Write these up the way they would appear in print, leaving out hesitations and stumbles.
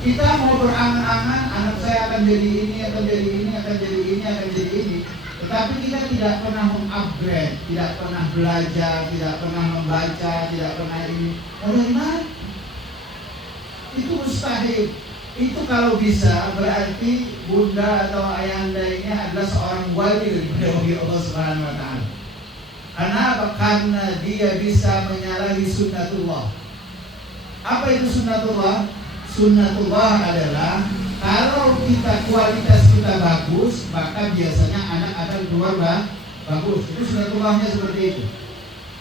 Kita mau berangan-angan anak saya akan jadi ini, akan jadi ini, akan jadi ini, akan jadi ini. Tetapi kita tidak pernah mengupgrade, tidak pernah belajar, tidak pernah membaca, tidak pernah ini. Mau dari mana? Itu mustahil. Itu kalau bisa berarti bunda atau ayahanda ini adalah seorang wali daripada wali Allah Subhanahu wa taala. Karena apa? Karena dia bisa menyalahi sunnatullah. Apa itu sunnatullah? Sunnatullah adalah kalau kita kualitas kita bagus, maka biasanya anak akan keluar bagus. Itu sunnatullahnya seperti itu.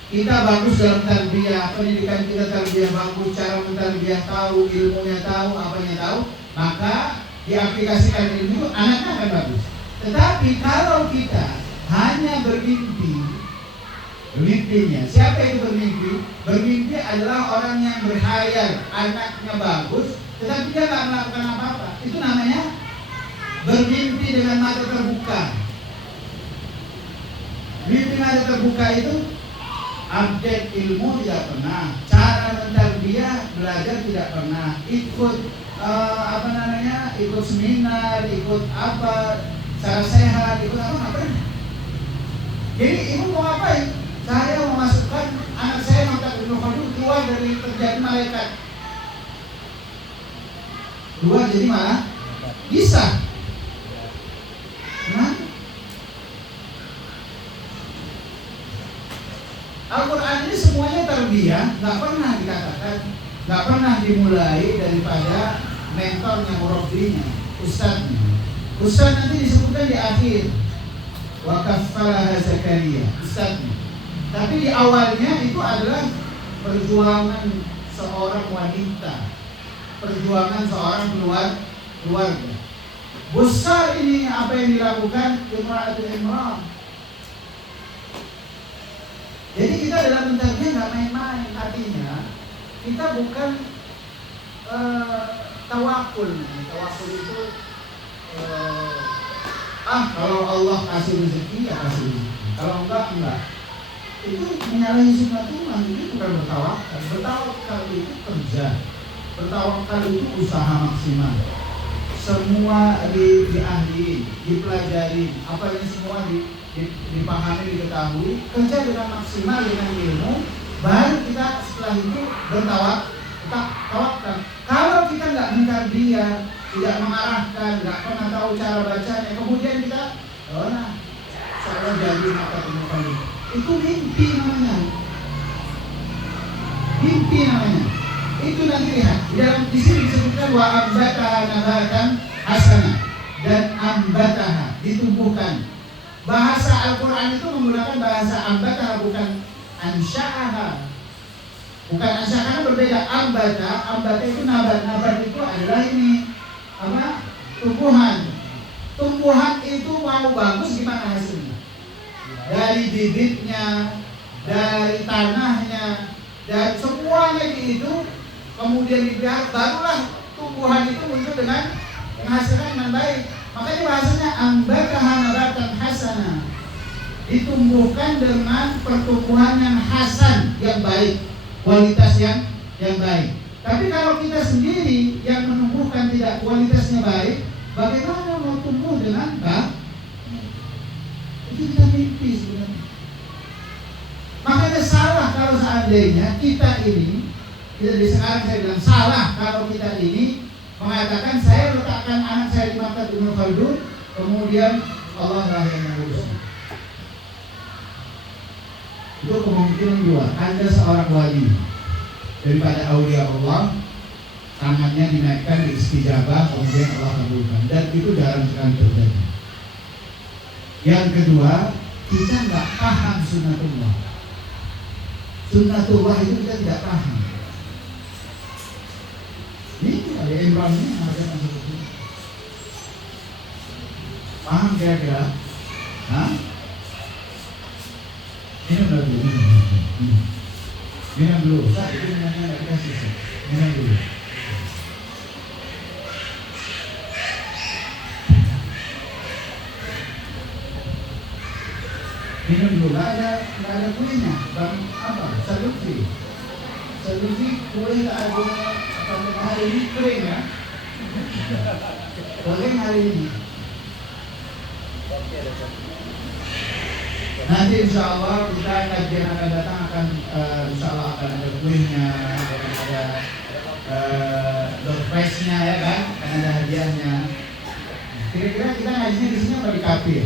Kita bagus dalam tarbiyah, pendidikan kita tarbiyah bagus, cara mentarbiyah tahu, ilmunya tahu, apanya tahu, maka diaplikasikan ilmu anaknya akan bagus. Tetapi kalau kita hanya bermimpinya, siapa itu bermimpi? Bermimpi adalah orang yang berhayal anaknya bagus, tetapi dia tidak melakukan apa-apa. Itu namanya bermimpi dengan mata terbuka. Mimpi mata terbuka itu update ilmu tidak pernah, cara mentarbiyah belajar tidak pernah, ikut ikut seminar, ikut apa, cara sehat, ikut apa nggak pernah. Jadi ibu mau ngapain? Saya memasukkan anak saya maka keluar dari kerjaan malaikat, keluar jadi malah bisa. Nah, Al-Quran ini semuanya tarbiyah, nggak pernah dikatakan, nggak pernah dimulai daripada mentornya, murabbinya, ustadznya. Ustadz nanti disebutkan di akhir, wa kaffalaha Zakaria, ustadznya. Tapi di awalnya itu adalah perjuangan seorang wanita, perjuangan seorang keluarga. Besar ini apa yang dilakukan Imra'atul Imran. Jadi kita dalam mentarbiyah nggak main-main, artinya kita bukan tawakul. Tawakul itu kalau Allah kasih rezeki ya kasih rezeki, kalau enggak. Itu menyalahi sunnatullah, itu bukan bertawakal. Bertawakal itu kerja, bertawakal itu usaha maksimal. Semua diahli, dipelajari, apa ini semua dipahami, diketahui, kerja dengan maksimal dengan ilmu, baru kita setelah itu bertawakal. Kalau kita nggak mentarbiyah, tidak mengarahkan, nggak pernah tahu cara bacanya, kemudian kita seolah jadi mata penuh. Itu mimpi namanya. Itu nanti lihat di sini disebutkan wa ambataha nabatan hasanah, dan ambataha ditumbuhkan. Bahasa Al-Quran itu menggunakan bahasa ambataha, bukan ansya'aha. Bukan ansya'aha, karena berbeda. Ambata itu nabat itu adalah ini tumbuhan. Tumbuhan itu mau bagus gimana hasilnya? Dari bibitnya, dari tanahnya, dan semuanya itu kemudian dilihat, barulah tumbuhan itu muncul dengan menghasilkan yang baik. Makanya bahasanya ambataha nabatan hasanah, ditumbuhkan dengan pertumbuhan yang hasan, yang baik, kualitas yang baik. Tapi kalau kita sendiri yang menumbuhkan tidak kualitasnya baik, bagaimana mau tumbuh dengan baik? Itu kita mimpi sebenarnya. Makanya salah kalau seandainya kita ini, dari sekarang saya bilang salah kalau kita ini mengatakan saya letakkan anak saya di Makkah Ibnu Khaldun, kemudian Allah lah yang mengurusnya. Itu kemungkinan dua. Anda seorang wali daripada aulia Allah, tangannya dinaikkan di istijabah, kemudian Allah kabulkan, dan itu jarang sekali terjadi. Yang kedua, kita nggak paham sunnatullah. Sunnatullah itu kita tidak paham. Ini ada Imran ini ada masuk ke sini. Paham kira-kira? Hah? Minum dulu. Saat itu minumnya nggak dikasih. Minum dulu. Minum dulu, nggak ada kuenya. Bang apa? Salusi kue nggak ada. Sampai hari ini kering ya. Boleh hari ini. Nanti insya Allah kita kajian akan datang akan insya Allah akan ada kuenya, akan ada door prize-nya ya kan, akan ada hadiahnya. Kira-kira kita ngajinya di sini apa di kafe?